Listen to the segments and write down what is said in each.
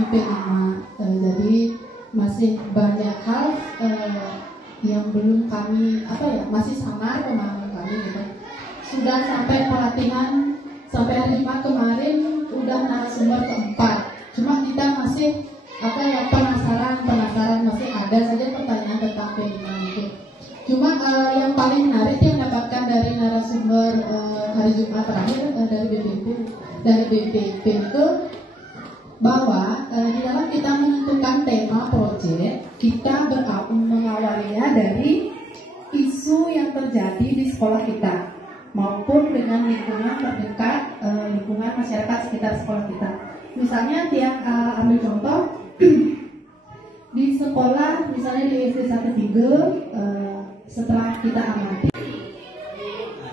kami P5. Jadi masih banyak hal yang belum kami masih samar pemahaman kami gitu. Sudah sampai pelatihan sampai hari Jumat kemarin udah narasumber keempat. Cuma kita masih penasaran masih ada saja pertanyaan tentang P5 itu. Cuma yang paling menarik yang dapatkan dari narasumber hari Jumat terakhir dari BPP itu bahwa di dalam kita menentukan tema proyek, kita mengawalinya dari isu yang terjadi di sekolah kita maupun dengan lingkungan terdekat, lingkungan masyarakat sekitar sekolah kita. Misalnya tiap ambil contoh di sekolah, misalnya di SD 13, setelah kita amati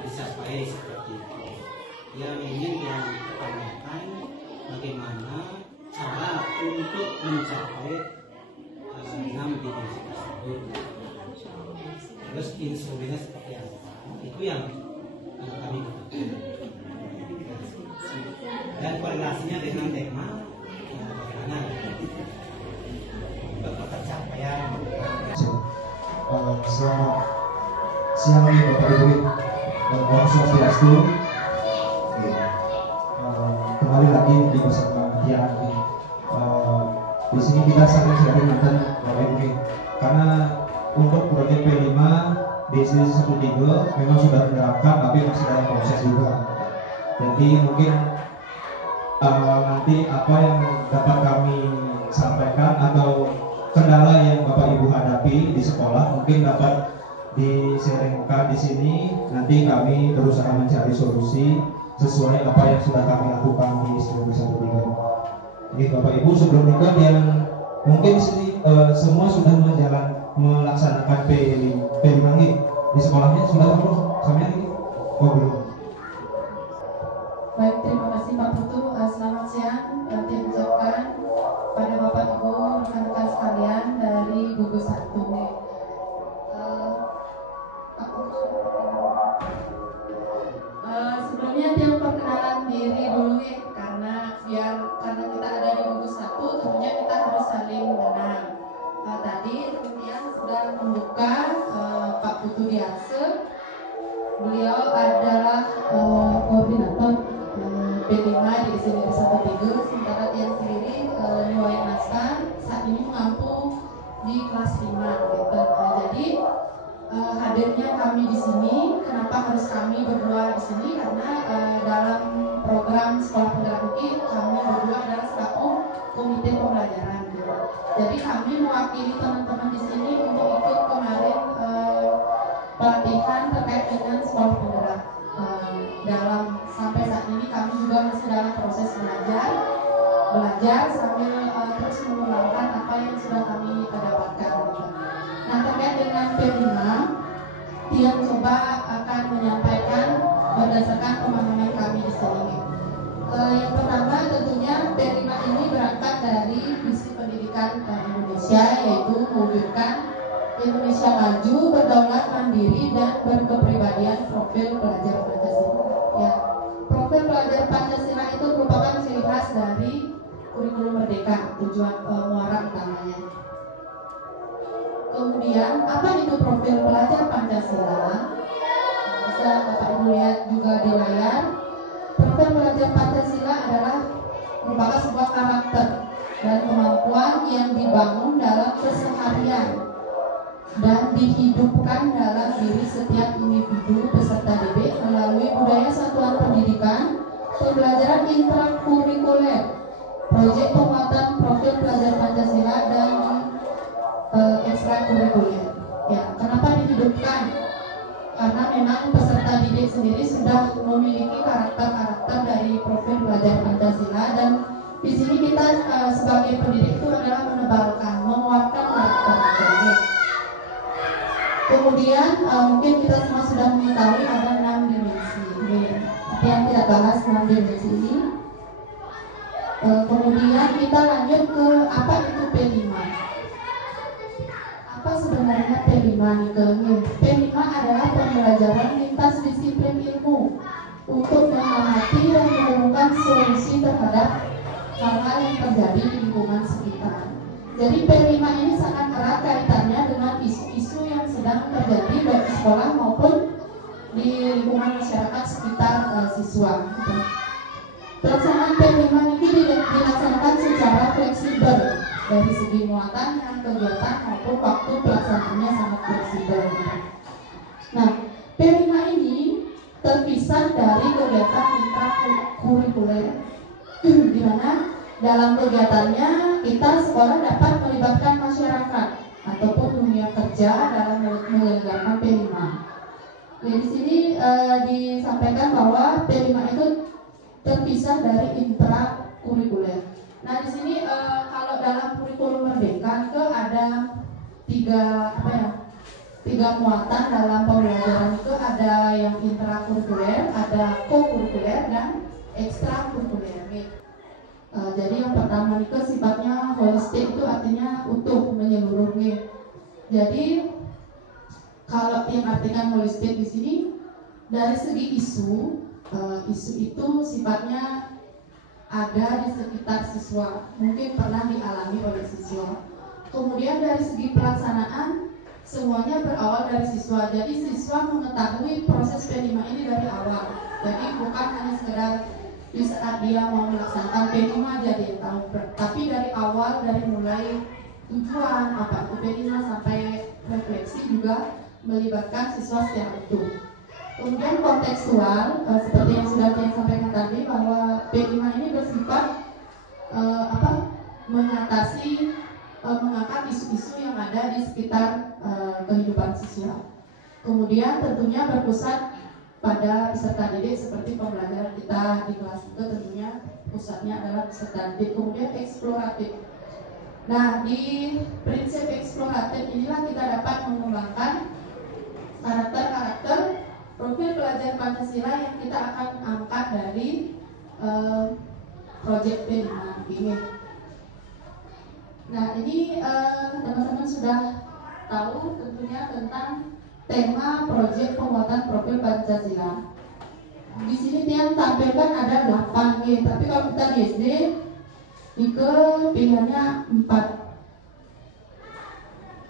disampaikan seperti itu. Yang ingin yang ditanyakan bagaimana cara untuk mencapai 6 dimensi tersebut. Terus instrumennya seperti apa? Itu yang kami butuhkan. Dan korelasinya dengan tema bagaimana untuk tercapaian. Selamat siang Bapak Ibu dan Om Swastiastu. Kembali lagi di bersama Tiara. Di sini kita saling sharing mantan Bapak Ibu, karena untuk proyek P5 di SD 13 memang sudah menerapkan, tapi masih dalam proses juga. Jadi mungkin nanti apa yang dapat kami sampaikan atau kendala yang Bapak Ibu hadapi di sekolah mungkin dapat di-sharingkan di sini. Nanti kami berusaha mencari solusi sesuai apa yang sudah kami lakukan di SD 13. Ini Bapak Ibu sebelum nikah yang mungkin sini semua sudah melaksanakan P5 di sekolahnya sudah belum? Sampai ini? Oh belum. Baik, terima kasih Pak Putu. Selamat siang. Diucapkan pada Bapak Ibu rekan-rekan sekalian dari gugus 1. Sebelumnya dia perkenalan diri dulu nih, karena kita ada di gugus 1, tentunya kita harus saling mengenal. Tadi kemudian sudah membuka Pak Putu Diase. Beliau adalah koordinator P5 di sini di 13, sementara yang sendiri Niwayan Nastar saat ini mengampu di kelas 5 gitu. Jadi hadirnya kami di sini, kenapa harus kami berdua di sini? Karena dalam program sekolah penggerak UI kami berdua adalah selaku komite pembelajaran. Gitu. Jadi kami mewakili teman-teman di sini untuk ikut kemarin pelatihan terkait dengan sekolah penggerak. Dalam sampai saat ini kami juga masih dalam proses belajar sambil terus mengembangkan apa yang sudah kami dapatkan. Nah, terkait dengan P5, Tiang coba akan menyampaikan berdasarkan pemahaman kami di sini. Yang pertama tentunya P5 ini berangkat dari visi pendidikan Indonesia, yaitu mewujudkan Indonesia maju, berdaulat, mandiri, dan berkepribadian profil pelajar Pancasila. Ya, profil pelajar Pancasila itu merupakan ciri khas dari kurikulum merdeka, tujuan muara utamanya. Kemudian, apa itu profil pelajar Pancasila? Bisa Bapak Ibu lihat juga di layar. Profil pelajar Pancasila adalah merupakan sebuah karakter dan kemampuan yang dibangun dalam keseharian dan dihidupkan dalam diri setiap individu peserta didik melalui budaya satuan pendidikan, pembelajaran intrakurikuler, proyek penguatan profil pelajar Pancasila, dan ekstrakurikuler. Ya, kenapa dihidupkan? Karena memang peserta didik sendiri sudah memiliki karakter-karakter dari profil pelajar Pancasila, dan di sini kita sebagai pendidik itu adalah menebalkan, menguatkan karakter didik. Kemudian mungkin kita semua sudah mengetahui ada 6 dimensi. Tapi yang tidak bahas 6 dimensi ini. Kemudian kita lanjut ke apa itu P5. Apa sebenarnya P5 nih? P5 adalah pembelajaran lintas disiplin ilmu untuk mengamati dan menemukan solusi terhadap hal-hal yang terjadi di lingkungan sekitar. Jadi P5 ini sangat erat kaitannya dengan isu-isu yang sedang terjadi baik di sekolah maupun di lingkungan masyarakat sekitar siswa. Pelaksanaan P5 ini dilaksanakan secara fleksibel dari segi muatannya, kegiatan maupun waktu pelaksanaannya sangat fleksibel. Nah, P5 ini terpisah dari kegiatan intrakurikuler, di mana dalam kegiatannya kita sekolah dapat melibatkan masyarakat ataupun dunia kerja dalam menyelenggarakan P5. Nah, di sini disampaikan bahwa P5 itu terpisah dari intrakurikuler. Nah, di sini kalau dalam kurikulum Merdeka itu ada tiga muatan dalam pembelajaran itu, ada yang intrakurikuler, ada kokurikuler, dan ekstrakurikuler. Jadi yang pertama itu sifatnya holistik, itu artinya utuh, menyeluruh. Jadi kalau yang artikan holistik di sini dari segi isu itu sifatnya ada di sekitar siswa, mungkin pernah dialami oleh siswa. Kemudian dari segi pelaksanaan semuanya berawal dari siswa. Jadi siswa mengetahui proses P5 ini dari awal. Jadi bukan hanya sekedar di saat dia mau melaksanakan P5 aja dia tahu, tapi dari awal, dari mulai tujuan apa itu P5 sampai refleksi juga melibatkan siswa secara utuh. Kemudian kontekstual, seperti yang sudah saya sampaikan tadi, bahwa P5 ini bersifat mengatasi, mengangkat isu-isu yang ada di sekitar kehidupan siswa. Kemudian tentunya berpusat pada peserta didik, seperti pembelajaran kita di kelas itu tentunya pusatnya adalah peserta didik. Kemudian eksploratif. Nah, di prinsip eksploratif inilah kita dapat mengembangkan karakter-karakter profil pelajar Pancasila yang kita akan angkat dari proyek P5 ini. Nah, ini teman-teman sudah tahu tentunya tentang tema proyek penguatan profil Pancasila. Di sini yang tampilkan ada 8 nih, tapi kalau kita di SD itu pilihannya 4.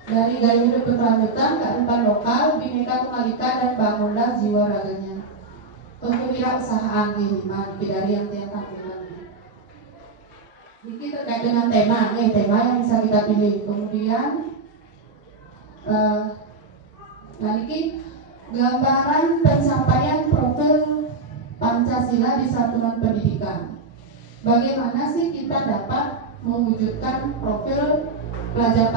Dari gaya hidup berkelanjutan, kearifan lokal, bineka tunggal ika, dan bangunlah jiwa raganya. Kewirausahaan nih, dari yang tampilkan. Ini terkait dengan tema yang bisa kita pilih. Kemudian ini gambaran pencapaian profil Pancasila di satuan pendidikan. Bagaimana sih kita dapat mewujudkan profil pelajar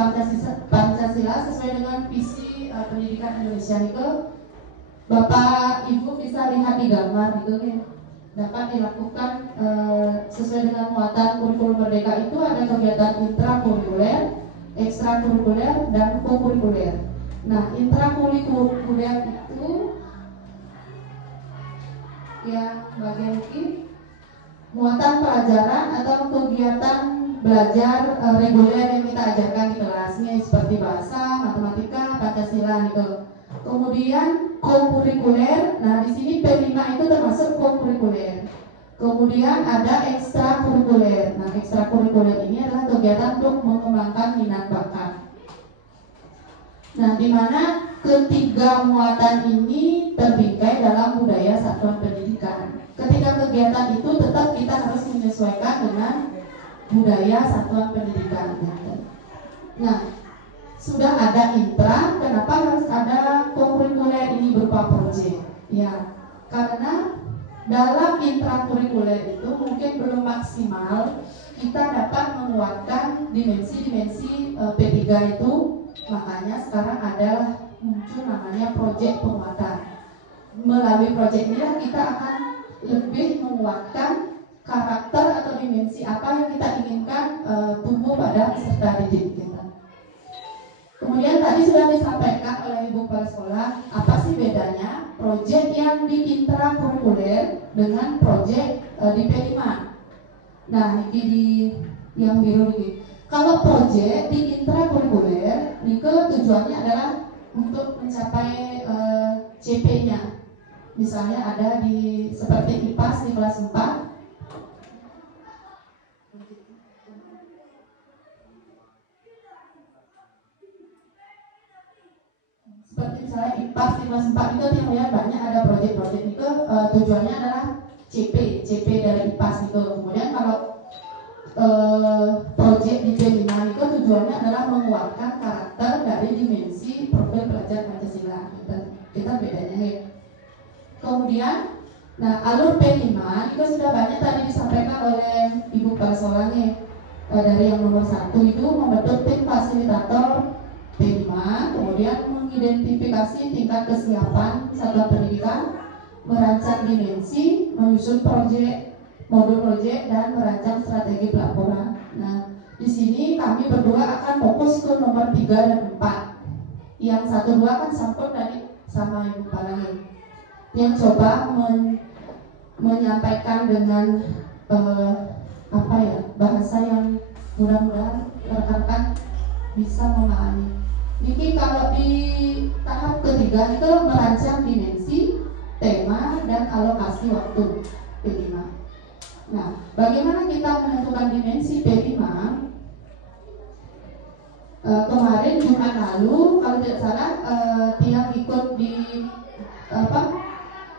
Pancasila sesuai dengan visi pendidikan Indonesia itu? Bapak Ibu bisa lihat di gambar itu nih. Dapat dilakukan sesuai dengan muatan kurikulum Merdeka itu ada kegiatan intrakurikuler, ekstrakurikuler, dan kokurikuler. Nah, intrakurikuler itu yang bagian ini muatan pelajaran atau kegiatan belajar reguler yang kita ajarkan di kelasnya seperti bahasa, matematika, Pancasila gitu. Kemudian kokurikuler, nah di sini P5 itu termasuk kokurikuler. Kemudian ada ekstrakurikuler. Nah, ekstrakurikuler ini adalah kegiatan untuk mengembangkan minat bakat. Nah, di mana ketiga muatan ini terbingkai dalam budaya satuan pendidikan. Ketika kegiatan itu tetap kita harus menyesuaikan dengan budaya satuan pendidikan. Nah, sudah ada intra, kenapa harus ada kokurikuler ini berupa proyek? Ya, karena dalam intrakurikuler itu mungkin belum maksimal kita dapat menguatkan dimensi-dimensi P3 itu. Makanya sekarang adalah muncul namanya proyek penguatan. Melalui proyek inilah kita akan lebih menguatkan karakter atau dimensi apa yang kita inginkan tumbuh pada peserta didik kita. Kemudian tadi sudah disampaikan oleh Ibu Kepala Sekolah apa sih bedanya proyek yang di intrakurikuler dengan proyek di P5. Nah, ini di yang biru ini. Kalau proyek di intrakurikuler, ini tujuannya adalah untuk mencapai CP-nya. Misalnya ada di seperti IPAS di kelas 4. misalnya IPAS di kelas 4 itu yang lihat banyak ada proyek-proyek itu tujuannya adalah CP dari IPAS itu. Kemudian kalau proyek di P5 itu tujuannya adalah menguatkan karakter dari dimensi profil pelajar Pancasila. Kita bedanya ya. Kemudian, nah alur P5 itu sudah banyak tadi disampaikan oleh Ibu Kepala Sekolahnya. Dari yang nomor 1 itu membentuk tim fasilitator P5, kemudian mengidentifikasi tingkat kesiapan satuan pendidikan, merancang dimensi, menyusun proyek, modul proyek, dan merancang strategi pelaporan. Nah, di sini kami berdua akan fokus ke nomor 3 dan 4. Yang 1, 2 kan sangkut tadi sama Ibu Kepala. Yang coba menyampaikan dengan bahasa yang mudah-mudahan rekan-rekan bisa memahami. Ini kalau di tahap ketiga itu merancang dimensi, tema, dan alokasi waktu P5. Nah, bagaimana kita menentukan dimensi P5? Kemarin Jumat lalu, kalau tidak salah, yang ikut di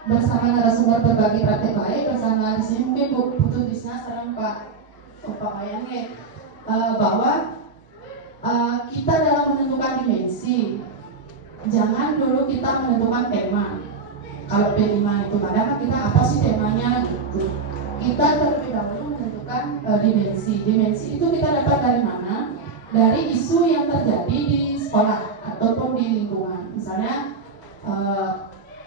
bersama narasumber berbagi praktek baik bersama di sini mungkin Bu Putu Disna serang Pak Bayangke bahwa kita dalam menentukan dimensi jangan dulu kita menentukan tema. Kalau P5 itu padahal kita apa sih temanya gitu. Kita terlebih dahulu menentukan dimensi itu kita dapat dari mana? Dari isu yang terjadi di sekolah ataupun di lingkungan. Misalnya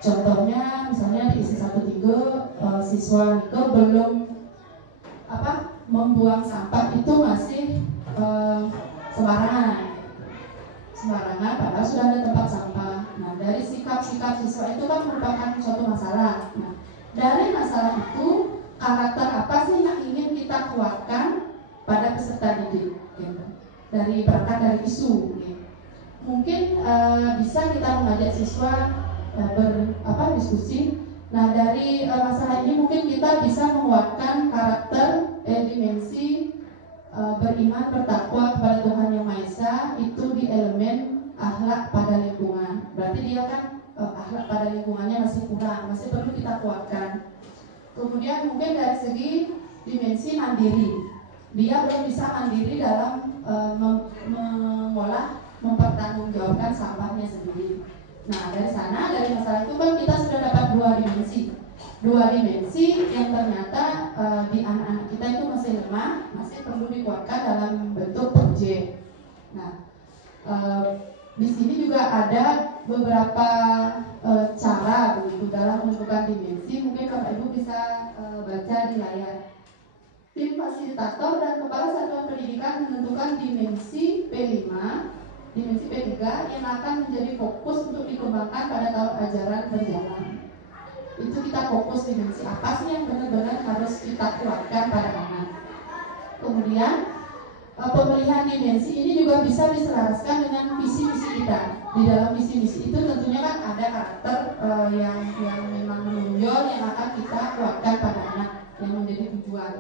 contohnya misalnya di isi 1.3 siswa itu belum membuang sampah itu masih sembarangan padahal sudah ada tempat sampah. Nah, dari sikap-sikap siswa itu kan merupakan suatu masalah. Nah, dari masalah itu karakter apa sih yang ingin kita kuatkan pada peserta didik gitu. Berangkat dari isu gitu. Mungkin bisa kita mengajak siswa diskusi. Nah, dari masalah ini mungkin kita bisa menguatkan karakter dimensi beriman bertakwa kepada Tuhan Yang Maha Esa itu di elemen akhlak pada lingkungan. Berarti dia kan akhlak pada lingkungannya masih kurang, masih perlu kita kuatkan. Kemudian mungkin dari segi dimensi mandiri, dia belum bisa mandiri dalam mengolah, mempertanggungjawabkan sampahnya sendiri. Nah, dari masalah itu kan kita sudah dapat dua dimensi yang ternyata di anak-anak kita itu masih lemah, masih perlu dikuatkan dalam bentuk proyek. Nah, di sini juga ada beberapa cara begitu dalam menentukan dimensi. Mungkin Bapak Ibu bisa baca di layar. Tim fasilitator dan kepala satuan pendidikan menentukan dimensi P5, dimensi P3 yang akan menjadi fokus untuk dikembangkan pada tahun ajaran berjalan. Itu kita fokus dimensi apa sih yang benar-benar harus kita kuatkan pada anak. Kemudian pemilihan dimensi ini juga bisa diselaraskan dengan visi-misi kita. Di dalam visi-misi itu tentunya kan ada karakter yang memang menonjol yang akan kita kuatkan pada anak yang menjadi tujuan.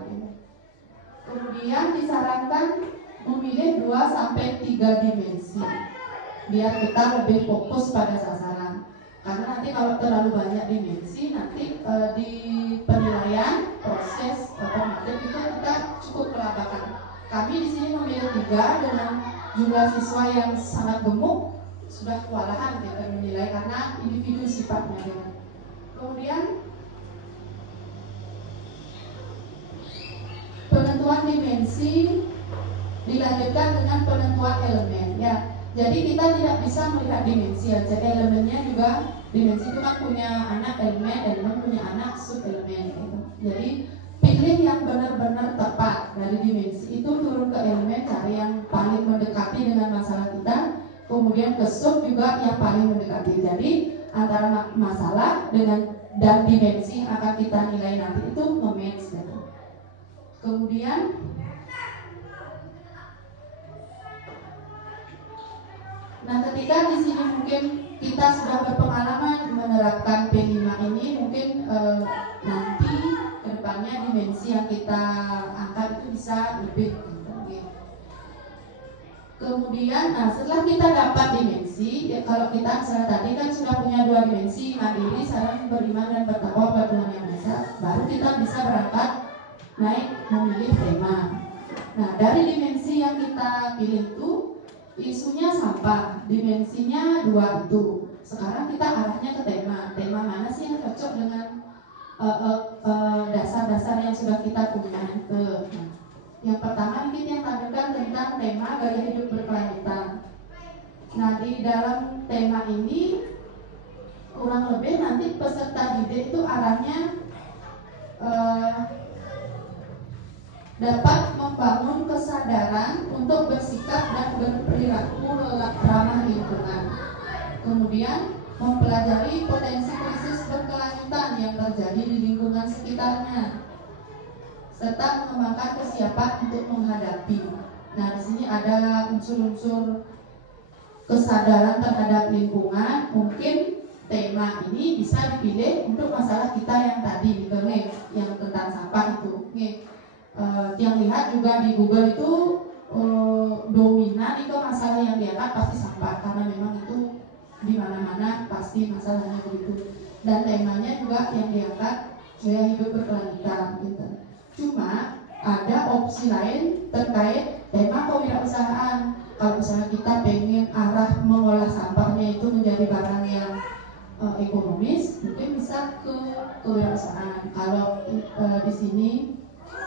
Kemudian disarankan memilih 2-3 dimensi biar kita lebih fokus pada sasaran. Karena nanti kalau terlalu banyak dimensi, nanti di penilaian proses formatif itu kita cukup kelabakan. Kami di sini memilih 3 dengan jumlah siswa yang sangat gemuk, sudah kewalahan kita menilai karena individu sifatnya. Kemudian penentuan dimensi dilanjutkan dengan penentuan elemen ya. Jadi kita tidak bisa melihat dimensi aja, elemennya juga. Dimensi itu kan punya anak elemen punya anak sub elemen gitu. Jadi pilih yang benar-benar tepat dari dimensi itu, turun ke elemen, cari yang paling mendekati dengan masalah kita. Kemudian ke sub juga yang paling mendekati. Jadi antara masalah dan dimensi yang akan kita nilai nanti itu nge-match gitu. Kemudian ketika di sini mungkin kita sudah berpengalaman menerapkan P5 ini, mungkin nanti kedepannya dimensi yang kita angkat itu bisa lebih. Kemudian, nah setelah kita dapat dimensi, ya kalau kita misalnya tadi kan sudah punya 2 dimensi, mandiri, saling beriman dan bertakwa pada Tuhan Yang Maha Esa, baru kita bisa berangkat naik memilih tema. Nah dari dimensi yang kita pilih itu isunya sampah, dimensinya 2 itu. Sekarang kita arahnya ke tema. Tema mana sih yang cocok dengan dasar-dasar yang sudah kita punya itu. Nah, yang pertama ini yang tampilkan tentang tema gaya hidup berkelanjutan. Nah di dalam tema ini kurang lebih nanti peserta didik itu arahnya dapat membangun kesadaran untuk bersikap dan berperilaku ramah lingkungan. Kemudian mempelajari potensi krisis berkelanjutan yang terjadi di lingkungan sekitarnya, serta mengembangkan kesiapan untuk menghadapi. Nah, di sini ada unsur-unsur kesadaran terhadap lingkungan. Mungkin tema ini bisa dipilih untuk masalah kita yang tadi, yang tentang sampah itu. Yang lihat juga di Google itu dominan itu masalah yang diangkat pasti sampah, karena memang itu di mana-mana pasti masalahnya begitu. Dan temanya juga yang diangkat gaya hidup berkelanjutan gitu. Cuma ada opsi lain terkait tema kewirausahaan. Kalau misalnya kita pengen arah mengolah sampahnya itu menjadi barang yang ekonomis, mungkin bisa ke kewirausahaan. Kalau di sini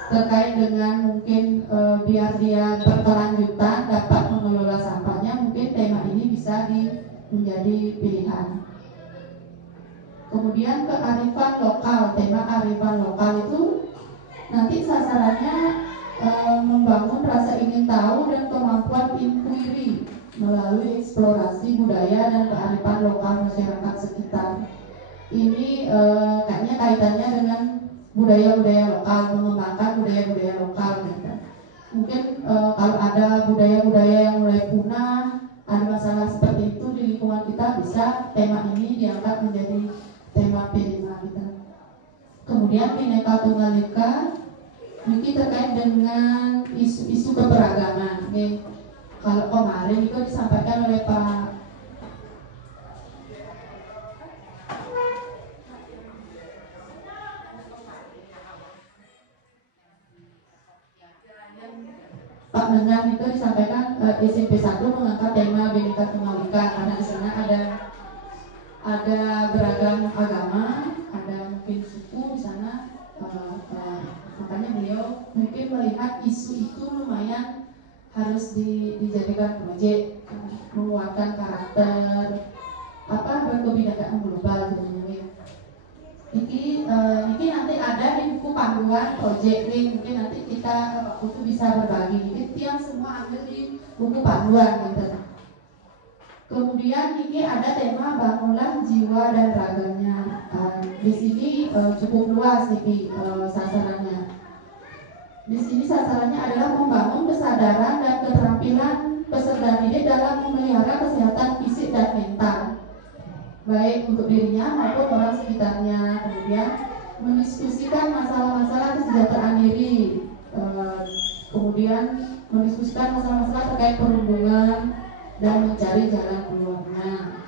terkait dengan mungkin biar dia berkelanjutan dapat mengelola sampahnya, mungkin tema ini bisa menjadi pilihan. Kemudian kearifan lokal, tema kearifan lokal itu nanti sasarannya membangun rasa ingin tahu dan kemampuan inquiry melalui eksplorasi budaya dan kearifan lokal masyarakat sekitar. Ini kayaknya kaitannya dengan budaya-budaya lokal, mengembangkan budaya-budaya lokal gitu. Mungkin kalau ada budaya-budaya yang mulai punah, ada masalah seperti itu di lingkungan kita, bisa tema ini diangkat menjadi tema P5 kita. Kemudian Bhinneka Tunggal Ika ini terkait dengan isu-isu keberagaman. Kalau kemarin itu disampaikan oleh Pak Mengan itu disampaikan SMP 1 mengangkat tema Bhinneka Tunggal Ika, karena di sana ada beragam agama, ada mungkin suku di sana. Makanya beliau mungkin melihat isu itu lumayan harus dijadikan proyek, menguatkan karakter berkebinekaan global sebenarnya. Ini nanti ada di buku panduan proyek ini, mungkin nanti kita itu bisa berbagi. Ini yang semua ambil di buku panduan gitu. Kemudian ini ada tema bangunlah jiwa dan raganya. Di sini cukup luas nih sasarannya. Di sini sasarannya adalah membangun kesadaran dan keterampilan peserta didik dalam memelihara kesehatan fisik dan mental, baik untuk dirinya maupun orang sekitarnya. Kemudian mendiskusikan masalah-masalah kesejahteraan diri, kemudian mendiskusikan masalah-masalah terkait perundungan dan mencari jalan keluarnya.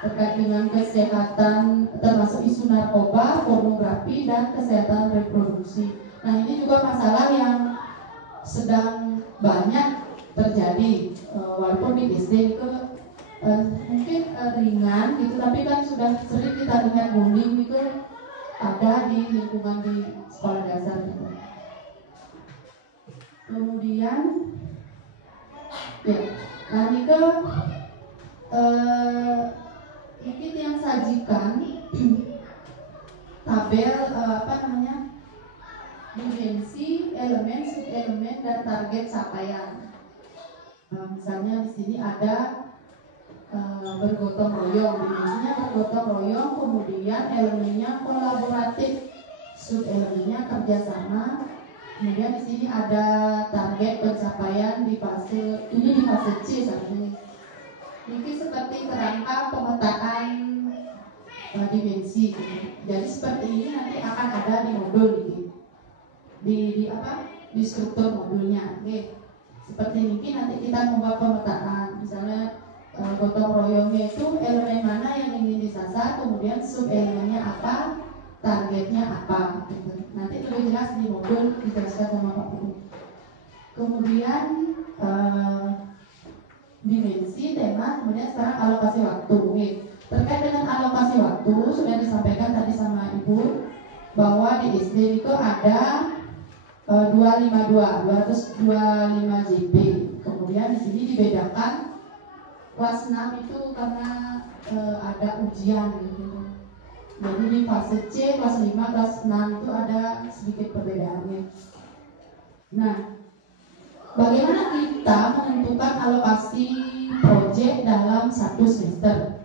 Terkait dengan kesehatan termasuk isu narkoba, pornografi, dan kesehatan reproduksi. Nah ini juga masalah yang sedang banyak terjadi, walaupun di SD itu mungkin ringan gitu, tapi kan sudah sering kita lihat bullying itu ada di lingkungan di sekolah dasar gitu. Kemudian nah ini yang sajikan tabel dimensi, elemen, subelemen, dan target capaian. Misalnya di sini ada bergotong royong, dimensinya bergotong royong, kemudian elemennya kolaboratif, subelemennya kerjasama. Kemudian di sini ada target pencapaian di fase C sebenarnya. Ini seperti kerangka pemetaan dimensi. Jadi seperti ini nanti akan ada di modul ini. Di struktur modulnya. Oke. Seperti ini nanti kita membuat pemetaan, misalnya gotong royongnya itu elemen mana yang ingin disasar, kemudian sub elemennya apa, targetnya apa gitu. Nanti lebih jelas di modul dijelaskan sama Pak Guru. Kemudian dimensi, tema, kemudian sekarang alokasi waktu. Terkait dengan alokasi waktu sudah disampaikan tadi sama Ibu bahwa di SD itu ada 225 JP. Kemudian di sini dibedakan kelas 6 itu karena ada ujian gitu. Jadi di fase C kelas 5, kelas 6 itu ada sedikit perbedaannya. Nah, bagaimana kita menentukan alokasi proyek dalam satu semester?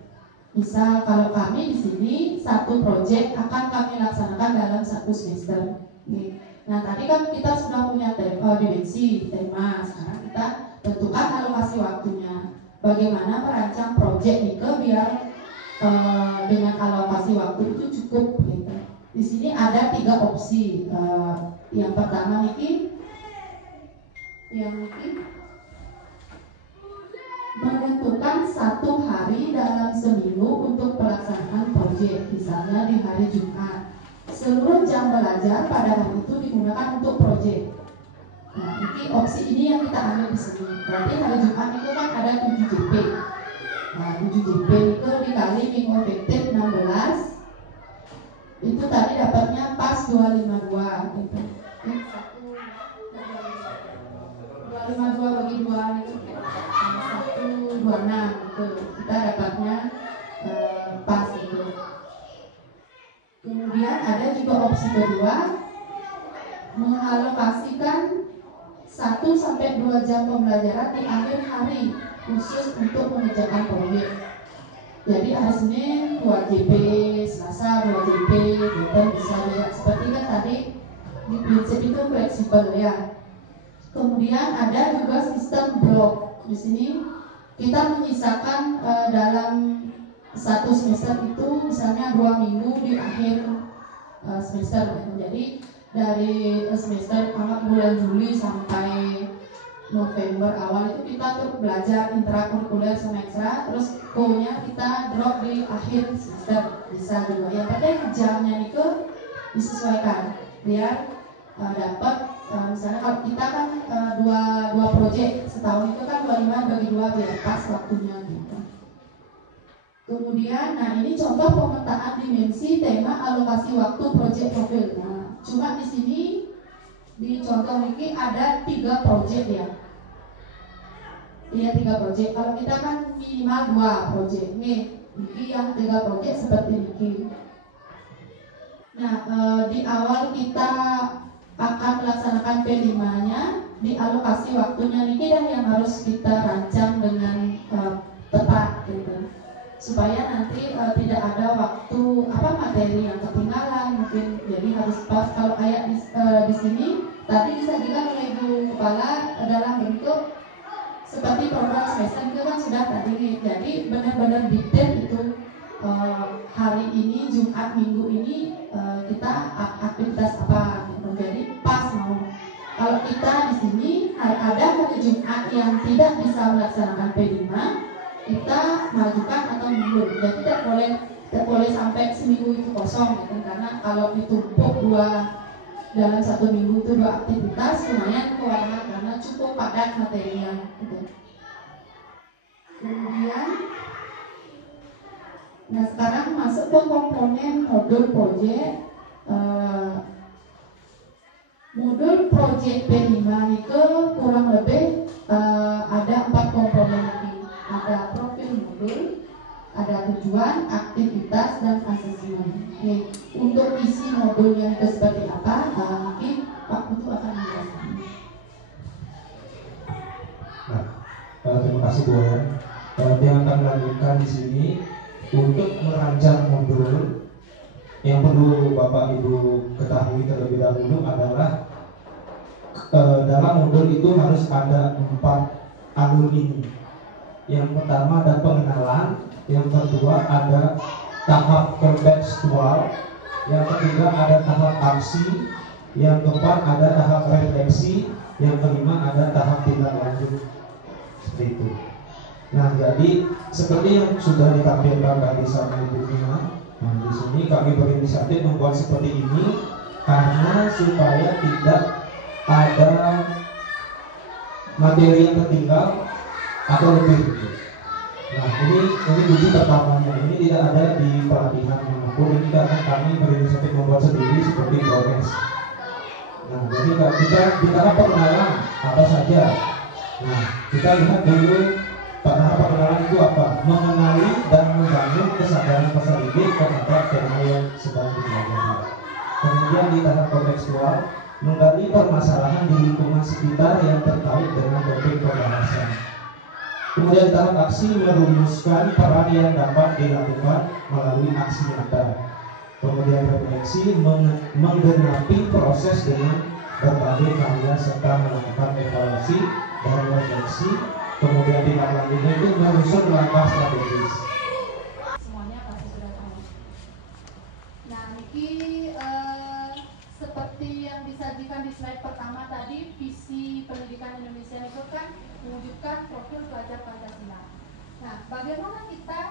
Misal kalau kami di sini satu proyek akan kami laksanakan dalam satu semester. Nah tadi kan kita sudah punya dimensi, tema. Sekarang kita tentukan alokasi waktunya. Bagaimana merancang proyek itu biar dengan alokasi waktu itu cukup. Gitu. Di sini ada 3 opsi. Yang pertama ini, menentukan 1 hari dalam seminggu untuk pelaksanaan proyek, misalnya di hari Jumat. Seluruh jam belajar pada hari itu digunakan untuk proyek. Nah, ini opsi ini yang kita ambil di sini. Berarti hari Jumat itu kan ada 7 JP. Nah, 7 JP itu dikali minggu efektif 16. Itu tadi dapatnya pas 252 gitu. 252 bagi 2 itu 126 gitu. Kita dapatnya pas itu. Kemudian ada juga opsi kedua, mengalokasikan 1-2 jam pembelajaran di akhir hari khusus untuk mengerjakan proyek. Jadi hari Senin 2 JP, Selasa 2 JP, gitu bisa ya. Seperti kan tadi di prinsip itu fleksibel ya. Kemudian ada juga sistem blok. Di sini kita menyisakan dalam satu semester itu misalnya 2 minggu di akhir semester. Jadi dari semester bulan Juli sampai November awal itu kita tuh belajar intrakurikuler sama ekstra, terus go-nya kita drop di akhir semester bisa juga. Yang penting jamnya itu disesuaikan biar dapat misalnya kalau kita kan dua proyek setahun itu kan 25 bagi 2 biar pas waktunya gitu. Kemudian, nah ini contoh pemetaan dimensi, tema, alokasi waktu, proyek profil. Nah, cuma di sini di contoh ini ada 3 proyek ya. Iya 3 proyek. Kalau kita kan minimal 2 proyek. Nih, ini yang 3 proyek seperti ini. Nah, di awal kita akan melaksanakan P5-nya, di alokasi waktunya ini dah yang harus kita rancang dengan tepat gitu. Supaya nanti tidak ada waktu materi yang ketinggalan mungkin, jadi harus pas. Kalau kayak di sini tadi disajikan oleh Ibu Kepala dalam bentuk seperti program semester itu kan sudah tadi nih. Jadi benar-benar detail itu hari ini Jumat minggu ini kita aktivitas apa gitu. Jadi pas mau. Kalau kita di sini ada hari Jumat yang tidak bisa melaksanakan P5, kita majukan atau mundur. Jadi tidak boleh sampai seminggu itu kosong gitu. Karena kalau ditumpuk dalam 1 minggu itu 2 aktivitas lumayan kewalahan karena cukup padat materinya gitu. Kemudian nah sekarang masuk ke komponen modul proyek. Modul proyek P5 itu kurang lebih ada 4 komponen lagi. Ada profil modul, ada tujuan, aktivitas, dan asesmen. Oke, untuk isi modulnya itu seperti apa? Mungkin Pak Putu akan menjelaskan. Nah, terima kasih Bu Wayan. Yang akan melanjutkan di sini untuk merancang modul yang perlu Bapak Ibu ketahui terlebih dahulu adalah dalam modul itu harus ada 4 alur ini. Yang pertama ada pengenalan, yang kedua ada tahap kontekstual, yang ketiga ada tahap aksi, yang keempat ada tahap refleksi, yang kelima ada tahap tindak lanjut seperti itu. Nah, jadi seperti yang sudah ditampilkan tadi sama Ibu Nina, nah di sini kami berinisiatif membuat seperti ini karena supaya tidak ada materi yang tertinggal atau lebih. Nah, ini wujud pertamanya. Ini tidak ada di pelatihan manapun. Ini karena kami berinisiatif membuat sendiri seperti progres. Nah, jadi kita bicara pengenalan apa saja. Nah, kita lihat dulu tahap pengenalan itu apa? Mengenali dan membangun kesadaran peserta didik terhadap tema yang sedang dipelajari. Kemudian di tahap kontekstual, menggali permasalahan di lingkungan sekitar yang terkait dengan topik pembahasan. Kemudian tahap aksi, merumuskan peran yang dapat dilakukan melalui aksi nyata. Kemudian refleksi, menggenapi proses dengan berbagai karya serta melakukan evaluasi dan refleksi. Kemudian tindak lanjutnya itu menyusun langkah strategis. Semuanya pasti sudah tahu. Nah, Niki seperti yang disajikan di slide pertama tadi, visi pendidikan Indonesia itu kan mewujudkan profil pelajar Pancasila. Nah, bagaimana kita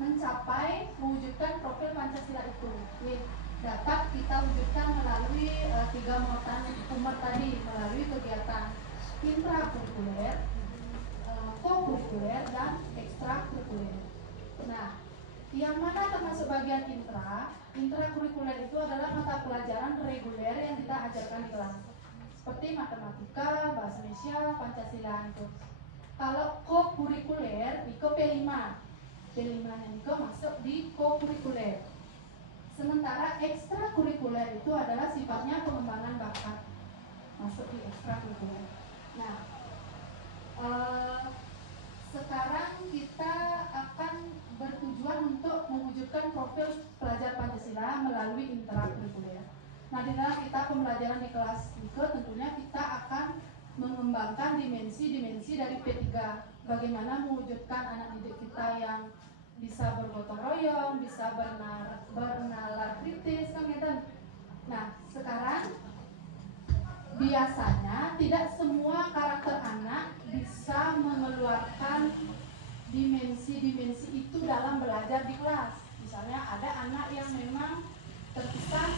mencapai mewujudkan profil Pancasila itu? Dapat kita wujudkan melalui 3 muatan umur tadi, melalui kegiatan intrakurikuler, kokurikuler, dan ekstrakurikuler. Nah, yang mana termasuk bagian intrakurikuler itu adalah mata pelajaran reguler yang kita ajarkan di kelas, seperti matematika, bahasa Indonesia, Pancasila itu. Kalau kokurikuler, itu P5 nya itu masuk di kokurikuler. Sementara ekstrakurikuler itu adalah sifatnya pengembangan bakat, masuk di ekstrakurikuler. Nah, sekarang kita akan bertujuan untuk mewujudkan profil pelajar Pancasila melalui intrakurikuler. Nah, di dalam kita pembelajaran di kelas IKE tentunya kita akan mengembangkan dimensi-dimensi dari P3. Bagaimana mewujudkan anak didik kita yang bisa bergotong royong, bisa bernalar kritis, kan gitu. Nah, sekarang biasanya tidak semua karakter anak bisa mengeluarkan dimensi-dimensi itu dalam belajar di kelas. Misalnya ada anak yang memang terkesan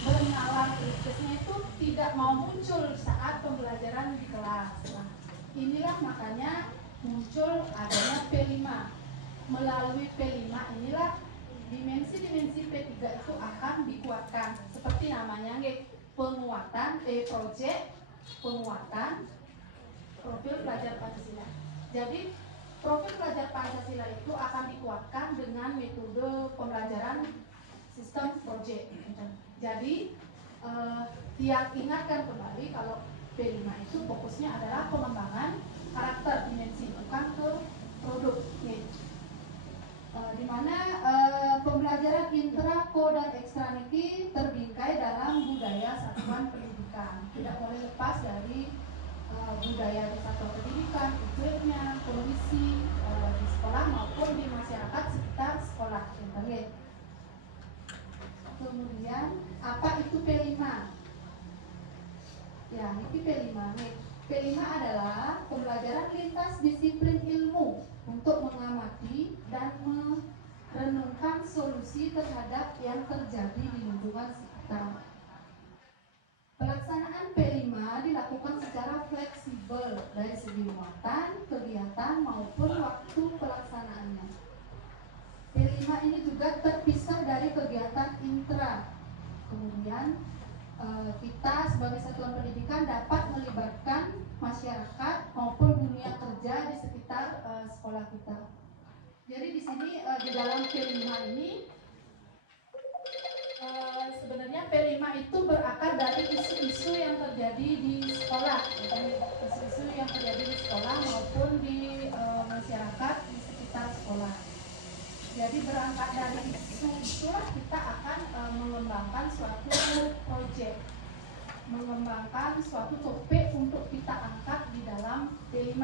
bernalar kritisnya itu tidak mau muncul saat pembelajaran di kelas. Nah, inilah makanya muncul adanya P5. Melalui P5 inilah dimensi-dimensi P3 itu akan dikuatkan. Seperti namanya penguatan project penguatan profil pelajar Pancasila. Jadi profil pelajar Pancasila itu akan dikuatkan dengan metode pembelajaran sistem project. Jadi tiap ingatkan kembali kalau P5 itu fokusnya adalah pengembangan karakter dimensi, bukan ke produk. Di mana pembelajaran intra, ko, dan ekstra niki terbingkai dalam budaya satuan pendidikan. Tidak boleh lepas dari budaya satuan pendidikan, iklimnya, kondisi di sekolah maupun di masyarakat sekitar sekolah. Kemudian apa itu P5? Ya, ini P5 nih. P5 adalah pembelajaran lintas disiplin ilmu untuk mengamati dan merenungkan solusi terhadap yang terjadi di lingkungan sekitar. Pelaksanaan P5 dilakukan secara fleksibel dari segi muatan, kegiatan maupun waktu pelaksanaannya. P5 ini juga terpisah dari kegiatan intra. Kemudian kita sebagai satuan pendidikan dapat melibatkan masyarakat maupun dunia kerja di sekitar sekolah kita. Jadi di sini di dalam P5 ini sebenarnya P5 itu berakar dari isu-isu yang terjadi di sekolah, isu-isu yang terjadi di sekolah maupun di masyarakat di sekitar sekolah. Jadi berangkat dari isu itulah kita akan mengembangkan suatu proyek, mengembangkan suatu topik untuk kita angkat di dalam P5.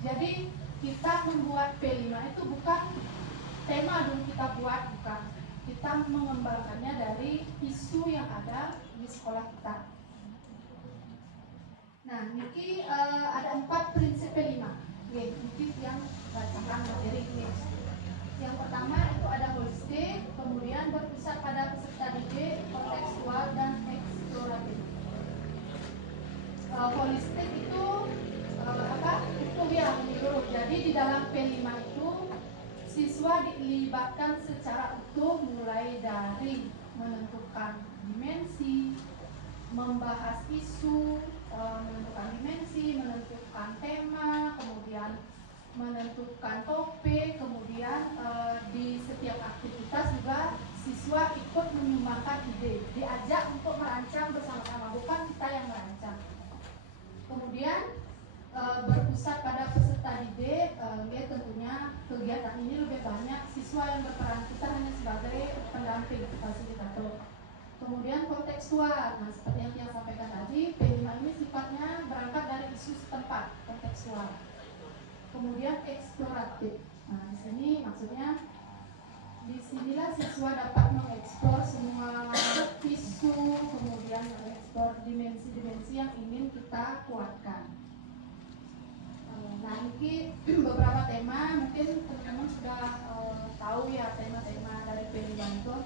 Jadi kita membuat P5 itu bukan tema dulu kita buat, bukan. Kita mengembangkannya dari isu yang ada di sekolah kita. Nah, niki ada 4 prinsip P5. Niki yang bacakan materi ini. Yang pertama itu ada holistik, kemudian berpusat pada peserta didik, kontekstual dan eksploratif. Holistik itu apa? Itu yang menyeluruh. Jadi di dalam P5 itu siswa dilibatkan secara utuh mulai dari menentukan dimensi, membahas isu, menentukan dimensi, menentukan tema, kemudian menentukan topik, kemudian di setiap aktivitas juga siswa ikut menyumbangkan ide, diajak untuk merancang bersama-sama, bukan kita yang merancang. Kemudian berpusat pada peserta didik, tentunya kegiatan ini lebih banyak siswa yang berperan, kita hanya sebagai pendamping, fasilitator. Kemudian kontekstual, nah seperti yang saya sampaikan tadi, P5 ini sifatnya berangkat dari isu setempat, kontekstual. Kemudian eksploratif, nah di sini maksudnya disinilah siswa dapat mengeksplor semua isu, kemudian mengeksplor dimensi-dimensi yang ingin kita kuatkan. Nah ini beberapa tema, mungkin teman-teman sudah tahu ya tema-tema dari P5 itu.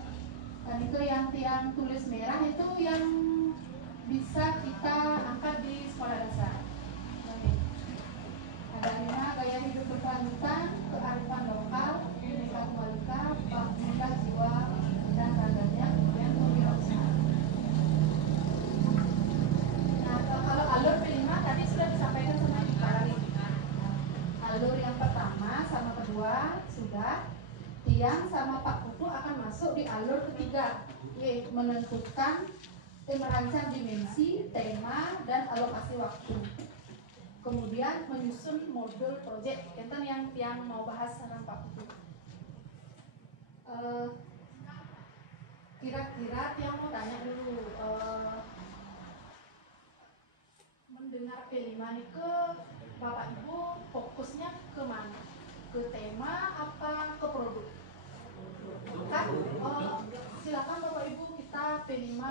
Dan itu yang tiang tulis merah itu yang bisa kita angkat di sekolah dasar. Ada 5 gaya hidup berkelanjutan, kearifan lokal, Bhinneka Tunggal Ika, Bangsa Jiwa dan raganya, kemudian kewirausahaan. Nah kalau alur P5 tadi sudah disampaikan sama Ibu Lali. Alur yang pertama sama kedua sudah. Tiang sama Pak Putu akan masuk di alur ketiga, yaitu menentukan, merancang dimensi, tema, dan alokasi waktu. Kemudian menyusun modul proyek, itu yang Tiang mau bahas dengan Pak Putu. Kira-kira Tiang mau tanya dulu, mendengar P5 ini ke Bapak Ibu fokusnya ke mana? Ke tema apa ke produk? Kan silakan Bapak Ibu, kita P5,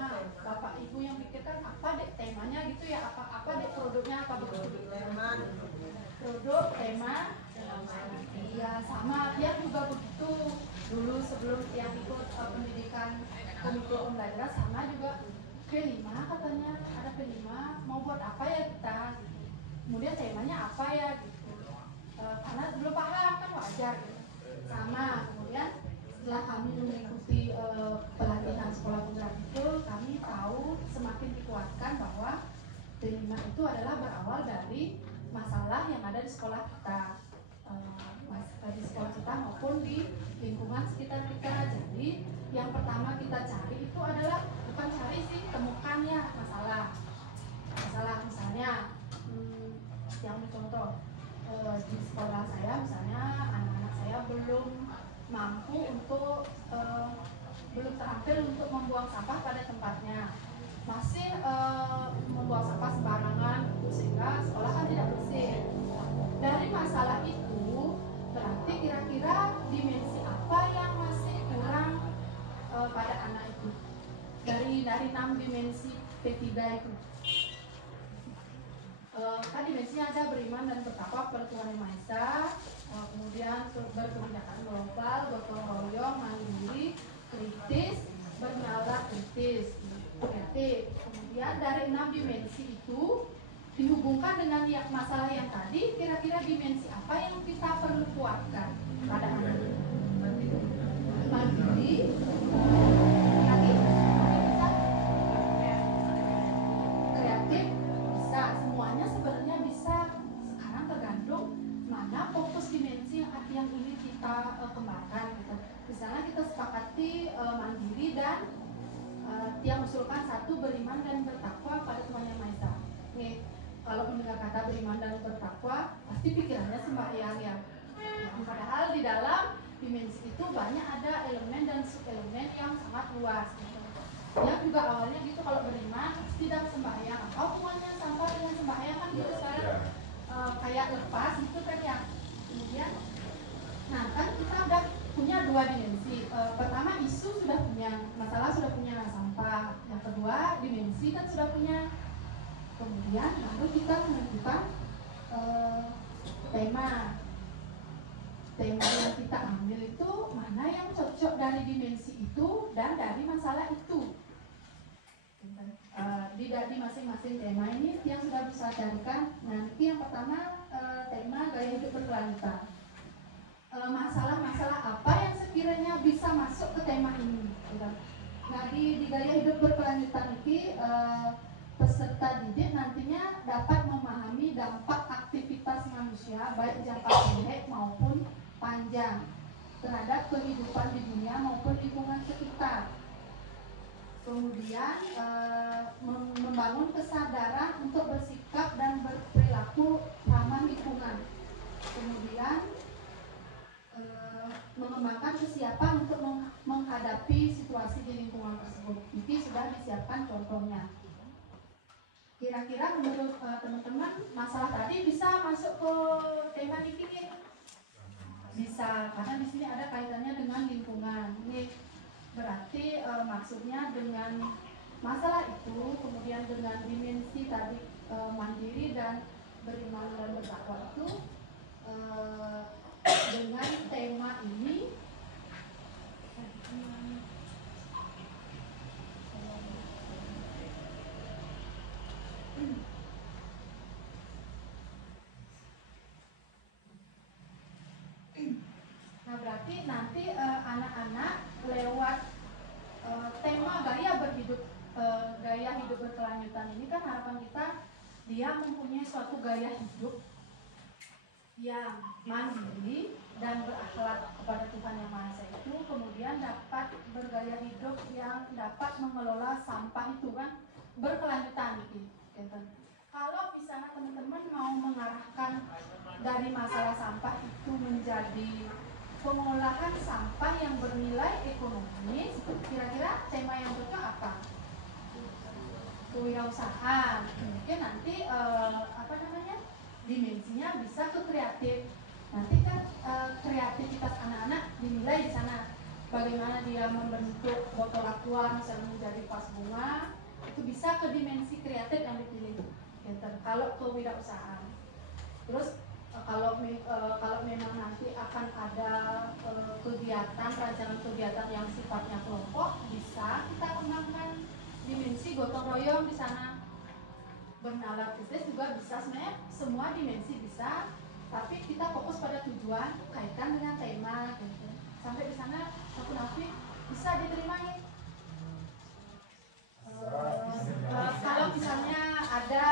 Bapak Ibu yang pikirkan apa dek temanya gitu ya, apa dek produknya, apa begitu? Produk, tema, ya sama, dia juga begitu. Dulu sebelum yang ikut pendidikan komite pembelajaran sama juga P5 katanya, ada P5 mau buat apa ya kita, kemudian temanya apa ya gitu. Karena belum paham kan wajar gitu. Sama, kemudian setelah kami mengikuti pelatihan sekolah penggerak itu, kami tahu semakin dikuatkan bahwa P5 itu adalah berawal dari masalah yang ada di sekolah kita, di sekolah kita maupun di lingkungan sekitar kita. Jadi yang pertama kita cari itu adalah, bukan cari sih, temukannya masalah misalnya yang contoh di sekolah saya misalnya anak-anak saya belum mampu untuk belum terampil untuk membuang sampah pada tempatnya, masih membuang sampah sembarangan sehingga sekolah kan tidak bersih. Dari masalah itu berarti kira-kira dimensi apa yang masih kurang pada anak itu dari 6 dimensi P3 itu. Kan dimensinya ada beriman dan bertakwa pada Tuhan Yang Maha Esa, kemudian berkebijakan global, gotong royong, mandiri, kritis, bernalar kritis, kreatif. Kemudian dari 6 dimensi itu dihubungkan dengan masalah yang tadi, kira-kira dimensi apa yang kita perlu kuatkan pada anak itu? Mandiri, kreatif, bisa, semuanya sebenarnya bisa. Sekarang tergantung mana fokus dimensi yang ingin kita kembangkan gitu. Misalnya kita sepakati mandiri dan Tiang usulkan 1, beriman dan bertakwa pada Tuhan Yang Maha Esa. Nih, kalau mendengar kata beriman dan bertakwa, pasti pikirannya sembahyang ya. Padahal di dalam dimensi itu banyak ada elemen dan subelemen yang sangat luas. Gitu. Yang juga awalnya gitu, kalau beriman tidak sembahyang. Apa hubungannya sampah dengan sembahyang kan gitu sekarang kayak lepas gitu kan ya. Kemudian, nah kan kita udah punya 2 dimensi. Pertama isu sudah punya, masalah sudah punya, sampah. Yang kedua dimensi kan sudah punya. Kemudian baru kita menentukan tema yang kita ambil itu mana yang cocok dari dimensi itu dan dari masalah itu. Di masing-masing tema ini yang sudah bisa carikan. Nanti yang pertama tema gaya hidup berkelanjutan. Masalah-masalah apa yang sekiranya bisa masuk ke tema ini. Nah di gaya hidup berkelanjutan ini peserta didik nantinya dapat memahami dampak aktivitas manusia baik jangka pendek maupun panjang terhadap kehidupan di dunia maupun lingkungan sekitar. Kemudian membangun kesadaran untuk bersikap dan berperilaku ramah lingkungan. Kemudian mengembangkan kesiapan untuk menghadapi situasi di lingkungan tersebut. Ini sudah disiapkan contohnya. Kira-kira menurut teman-teman masalah tadi bisa masuk ke tema ini? Bisa, karena di sini ada kaitannya dengan lingkungan. Ini berarti maksudnya dengan masalah itu, kemudian dengan dimensi tadi mandiri dan beriman dan bertakwa itu, dengan tema ini nah berarti nanti anak-anak lewat tema gaya hidup berkelanjutan ini kan harapan kita dia mempunyai suatu gaya hidup yang mandiri dan berakhlak kepada Tuhan Yang Maha Esa itu, kemudian dapat bergaya hidup yang dapat mengelola sampah itu kan berkelanjutan gitu. Kalau misalnya teman-teman mau mengarahkan dari masalah sampah itu menjadi pengolahan sampah yang bernilai ekonomis, kira-kira tema yang cocok apa? Kewirausahaan. Mungkin nanti dimensinya bisa ke kreatif. Nanti kan kreativitas anak-anak dinilai di sana. Bagaimana dia membentuk botol aqua misalnya menjadi vas bunga, itu bisa ke dimensi kreatif yang dipilih. Kalau kewirausahaan. Terus kalau memang nanti akan ada rancangan kegiatan yang sifatnya kelompok, bisa kita kembangkan dimensi gotong royong di sana. Bernalar bisnis juga bisa, sebenarnya semua dimensi bisa, tapi kita fokus pada tujuan kaitan dengan tema gitu. Sampai di sana satu nafi bisa diterima ya. Kalau misalnya ada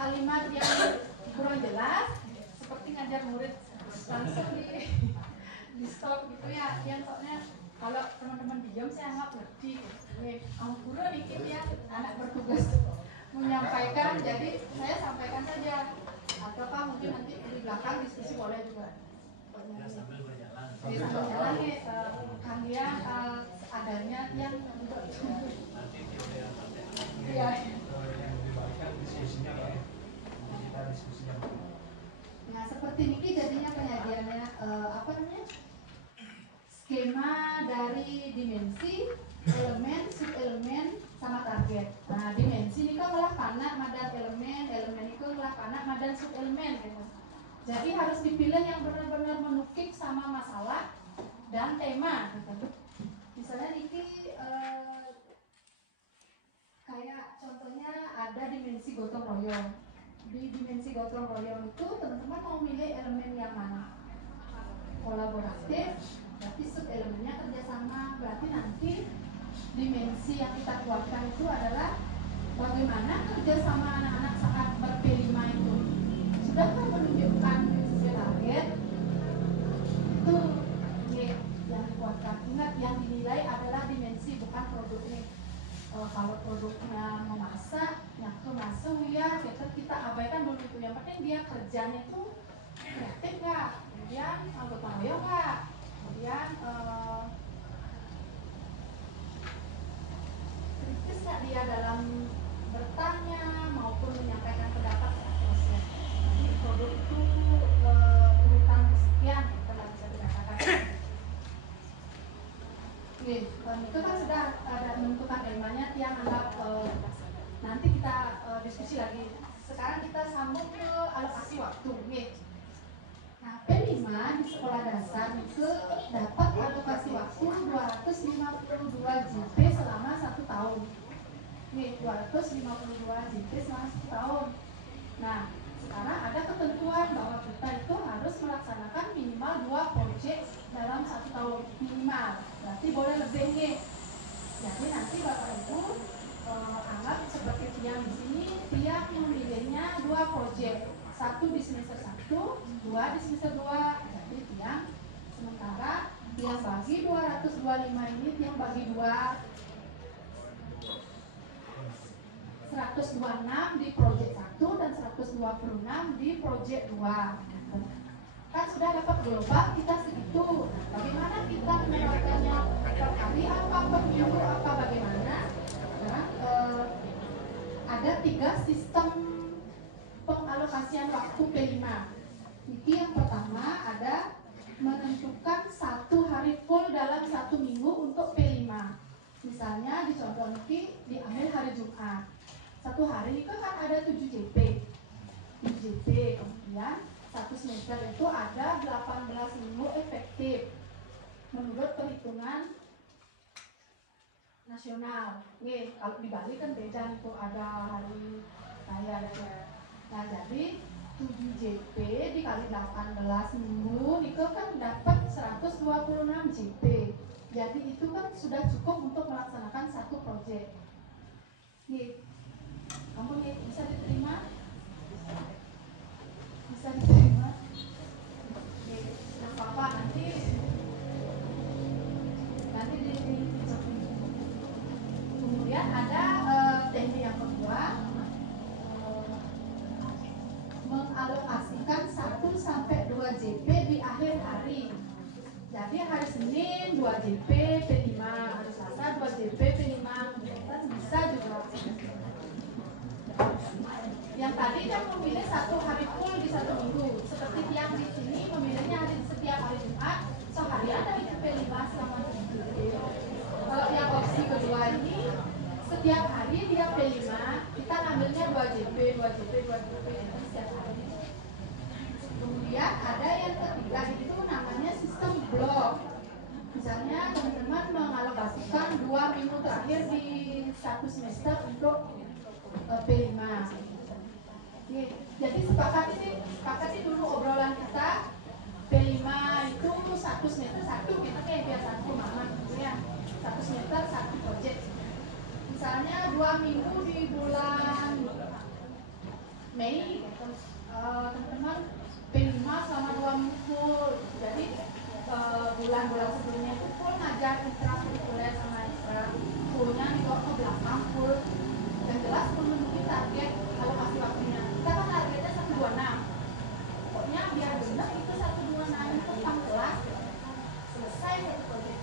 kalimat yang kurang jelas seperti ngajar murid langsung di stop gitu ya, yang soalnya kalau teman-teman diam saya anggap ngerti guru dikit ya, anak bertugas menyampaikan, jadi saya sampaikan saja, ataukah mungkin nanti di belakang diskusi boleh juga. Sambil berjalan nih kalian adanya yang iya. Nah seperti ini jadinya penyajiannya skema dari dimensi, elemen, subelemen, sama target. Nah dimensi ini kan malah panak madan elemen itu malah panak madan subelemen gitu. Jadi harus dipilih yang benar-benar menukik sama masalah dan tema gitu. Misalnya Niki kayak contohnya ada dimensi gotong royong. Di dimensi gotong royong itu teman-teman mau milih elemen yang mana? Kolaboratif, berarti subelemennya kerjasama. Berarti nanti dimensi yang kita kuatkan itu adalah bagaimana kerjasama anak-anak saat ber-P5 itu. Sudahkah menunjukkan sesuai target? Itu yang dikuatkan. Ingat, yang dinilai adalah dimensi, bukan produknya. Kalau produknya memasak, nyaku masuk ya, kita abaikan dulu itu. Yang penting dia kerjanya itu kreatif nggak, kemudian gotong royong nggak, kemudian kritis nggak dia dalam bertanya maupun menyampaikan pendapat saat proses. Jadi produk itu urutan sekian telah bisa dikatakan. Itu kan sudah ada menentukan temanya, yang anggap nanti kita diskusi lagi Nike dapat alokasi waktu 252 JP selama 1 tahun. Nih, 252 JP selama 1 tahun. Nah, sekarang ada ketentuan bahwa kita itu harus melaksanakan minimal 2 proyek dalam 1 tahun minimal. Berarti boleh lebih nih. Jadi nanti Bapak Ibu anggap seperti tiang di sini, tiang memilihnya 2 proyek, 1 di semester 1, 2 di semester 2. Jadi tiang sementara tiang bagi 225 ini tiang bagi 2, 126 di proyek 1 dan 126 di proyek 2. Kan sudah dapat global kita segitu. Bagaimana kita menerapkannya per hari apa, per minggu apa, bagaimana? Nah, ada 3 sistem pengalokasian waktu P5. Ini yang pertama ada menentukan 1 hari full dalam 1 minggu untuk P5. Misalnya di contoh ini diambil hari Jumat. 1 hari itu kan ada 7 JP. 7 JP, kemudian 1 semester itu ada 18 minggu efektif menurut perhitungan nasional. Nih, kalau di Bali kan beda itu ada hari raya ada. Nah, jadi 7 JP dikali 18 minggu itu kan dapat 126 JP. Jadi itu kan sudah cukup untuk melaksanakan 1 proyek. Nih, kamu nih bisa diterima? Bisa diterima? Nih, nah Bapak nanti kemudian ada teknik yang kedua, mengalokasikan 1 sampai 2 JP di akhir hari. Jadi hari Senin 2 JP P5, hari Selasa 2 JP P5, bisa juga. Yang tadi kan memilih 1 hari full di 1 minggu, seperti yang di sini memilihnya setiap hari Jumat, seharian dari P5 selama 7 JP. Kalau yang opsi kedua ini setiap hari dia P5, kita ngambilnya 2 JP, 2 JP, 2 JP setiap hari. Kemudian ada yang ketiga itu namanya sistem blok. Misalnya teman-teman mengalokasikan 2 minggu terakhir di 1 semester untuk P5. Jadi sepakati dulu obrolan kita. P5 itu 1 semester 1 kita kayak biasa pemahaman gitu ya. 1 semester 1 proyek. Misalnya 2 minggu di bulan Mei, teman-teman P5 selama 2 minggu. Jadi bulan-bulan sebelumnya itu full ngajar intrakurikuler sama ekstra, fullnya di waktu belakang full. Dan jelas memenuhi target alokasi waktunya. Kita kan targetnya 126. Pokoknya biar benar itu 126 itu 14 selesai satu proyek.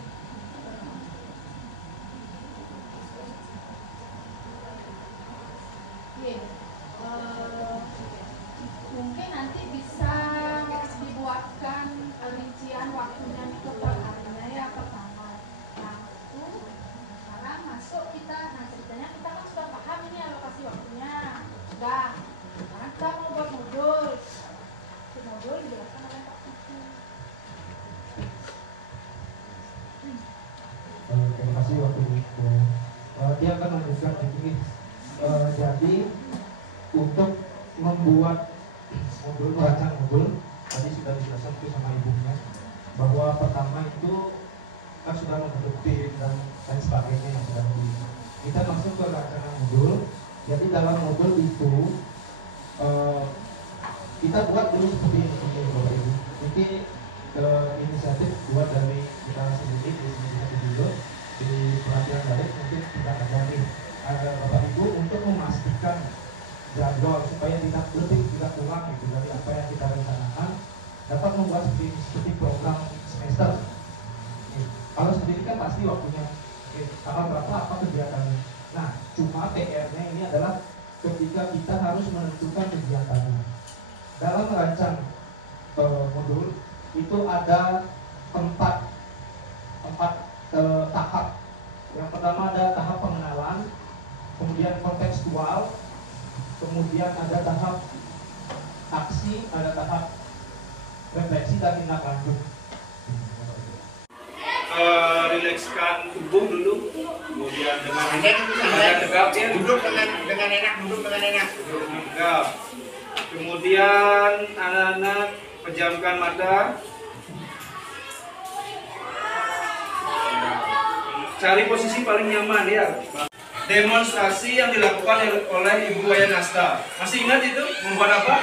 Mungkin nanti bisa dibuatkan rincian waktunya itu per harinya ya pertama. Nah, itu sekarang masuk kita, nah ceritanya kita kan sudah paham ini alokasi waktunya. Sudah. Sekarang kita mau buat modul. Modul dijelaskan oleh Pak Cici. Terima kasih waktu itu. Dia akan melanjutkan ini. Jadi untuk membuat modul, merancang modul tadi sudah dijelaskan itu sama ibunya bahwa pertama itu kan sudah membentuk tim dan lain sebagainya yang sudah kita masuk ke rancangan modul. Jadi dalam modul itu kita buat dulu seperti ini Bapak Ibu. Ini inisiatif buat dari kita sendiri di sini dulu di pelatihan balik mungkin kita ada nih ada Bapak Ibu untuk memastikan jadwal supaya tidak kurang gitu dari apa yang kita rencanakan dapat membuat seperti program semester. Kalau sendiri kan pasti waktunya tanggal berapa apa kegiatannya. Nah cuma PR-nya ini adalah ketika kita harus menentukan kegiatannya. Dalam merancang modul itu ada empat tahap. Yang pertama ada tahap pengenalan, kemudian kontekstual, kemudian ada tahap aksi, ada tahap refleksi dan tindak lanjut. rilekskan tubuh dulu, kemudian dengan badan tegap ya, duduk dengan enak, duduk tegap. Kemudian anak-anak pejamkan mata. Cari posisi paling nyaman ya. Demonstrasi yang dilakukan oleh Ibu Wayan Asta. Masih ingat itu membuat apa?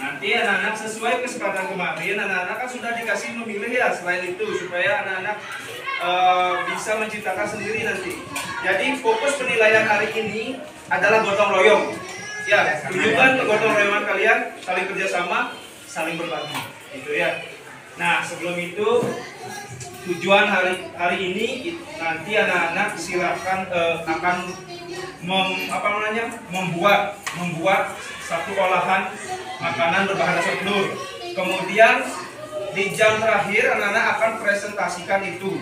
Nanti anak-anak sesuai kesepakatan kemarin, anak-anak kan sudah dikasih memilih ya selain itu supaya anak-anak bisa menciptakan sendiri nanti. Jadi fokus penilaian hari ini adalah gotong royong. Ya, tunjukkan gotong royongan kalian, saling kerjasama, saling berbagi. Itu ya. Nah, sebelum itu tujuan hari ini nanti anak-anak silakan akan membuat satu olahan makanan berbahan dasar telur. Kemudian di jam terakhir anak-anak akan presentasikan itu.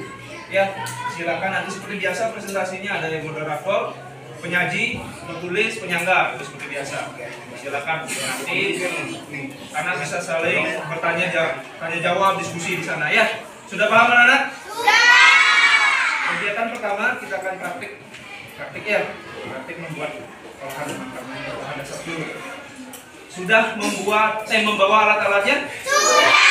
Ya, silakan nanti seperti biasa presentasinya ada yang moderator, penyaji, penulis, penyangga, itu seperti biasa. Silakan nanti anak bisa saling tanya jawab, diskusi di sana ya. Sudah paham anak-anak? Sudah. Kegiatan pertama kita akan praktik ya, praktik membuat olahan makanan berbahan dasar telur. Sudah membawa alat-alatnya? Sudah.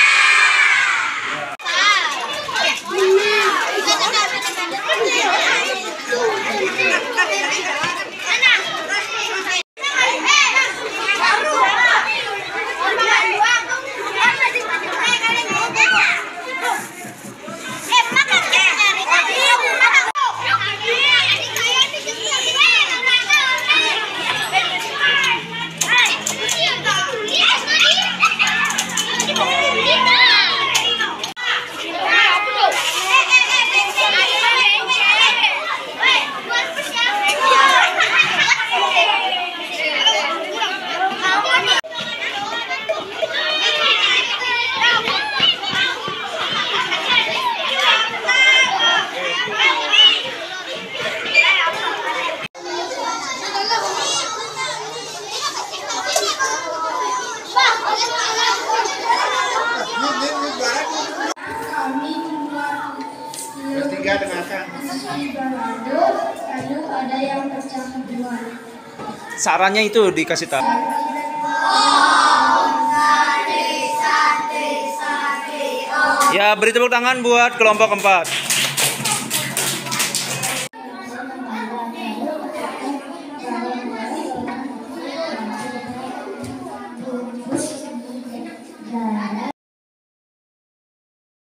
Lalu ada yang pecah kedua. Sarannya itu dikasih tahu. Ya, beri tepuk tangan buat kelompok 4.